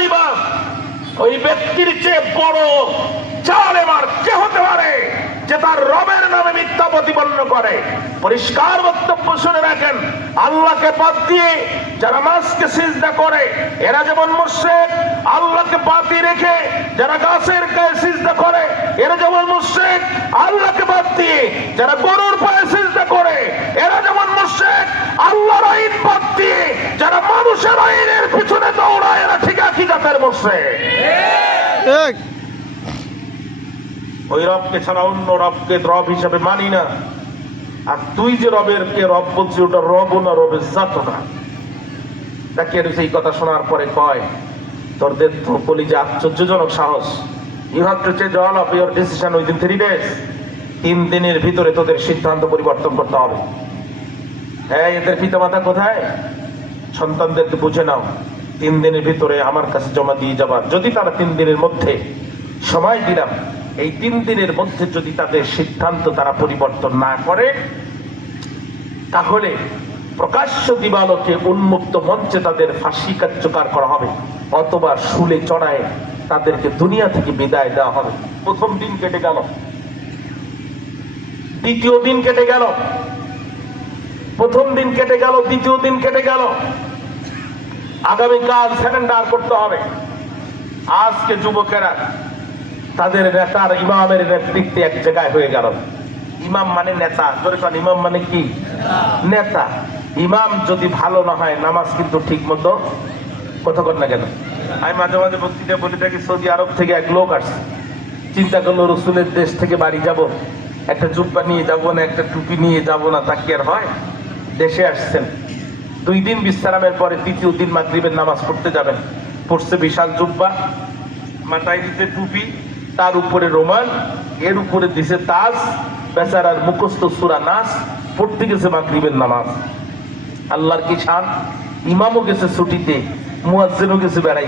দিবা, ওই ব্যক্তির চেয়ে বড় জালেম আর কে হতে পারে যে তার রবের নামে মিথ্যা প্রতিপন্ন করে। পরিষ্কার বক্তব্য শুনে রাখেন, আল্লাহকে বাদ দিয়ে যারা মাছকে সিজদা করে এরা যেমন মুশরিক, আল্লাহকে বাদ দিয়ে রেখে যারা গাছের গায়ে সিজদা করে এরা যেমন মুশরিক, আল্লাহকে বাদ দিয়ে যারা গরুর পায়ে সিজদা করে এরা যেমন মুশরিক, আল্লাহর আইন বাদ দিয়ে যারা মানুষের আইনের পিছনে দৌড়ায় এরা ঠিক একই জাতের মুশরিক। ঠিক। ওই রবকে ছাড়া অন্য রবকে রব হিসাবে মানি না। আর তুই যে রবের কে রব বলছিস ওটা রব না, রবের জাত না। তাকে সেই কথা শোনার পরে কয়, তোদের বলি যে আশ্চর্যজনক সাহস। You have to change all of your decision within 3 days। 3 দিনের ভিতরে তোদের সিদ্ধান্ত পরিবর্তন করতে হবে। হ্যাঁ, এদের পিতামাতা কোথায়? সন্তানদেরকে বুঝে নাও, 3 দিনের ভিতরে আমার কাছে জমা দিয়ে যাবার। যদি তারা 3 দিনের মধ্যে সময় দিলাম, এই 3 দিনের মধ্যে যদি তাদের সিদ্ধান্ত তারা পরিবর্তন না করে তাহলে প্রকাশ্য দিবালোকে উন্মুক্ত মঞ্চে তাদের ফাঁসি কার্যকর করা হবে, অথবা শুলে চড়ায় তাদেরকে দুনিয়া থেকে বিদায় দেওয়া হবে। প্রথম দিন কেটে গেল, দ্বিতীয় দিন কেটে গেল, প্রথম দিন কেটে গেল, দ্বিতীয় দিন কেটে গেল। আগামীকাল সারেন্ডার করতে হবে। আজকে যুবকেরা তাদের নেতার ইমামের নেতৃত্বে এক জায়গায় হয়ে গেল। ইমাম মানে নেতা, যখন ইমাম মানে কি? নেতা। ইমাম যদি ভালো না হয় নামাজ কিন্তু ঠিক মতো কথা কর না কেন? আমি মাঝে মাঝে বক্তৃতা বলে থাকি, সৌদি আরব থেকে এক লোক আসছে, চিন্তা করলো রসুলের দেশ থেকে বাড়ি যাব, একটা জুব্বা নিয়ে যাব না, একটা টুপি নিয়ে যাব না, তা কি আর হয়? দেশে আসছেন, 2 দিন বিশ্রামের পরে 3য় দিন মাগরিবের নামাজ পড়তে যাবেন। পড়ছে বিশাল জুব্বা, মাথায় দিতে টুপি, তার উপরে রোমান, এর উপরে দিছে তাজ, বেচারার মুখস্থ সূরা নাস, পড়তে গেছে মাগরিবের নামাজ। আল্লাহর কি শান! ইমামও গেছে ছুটিতে, মুয়াজ্জিনও গেছে বেড়াই।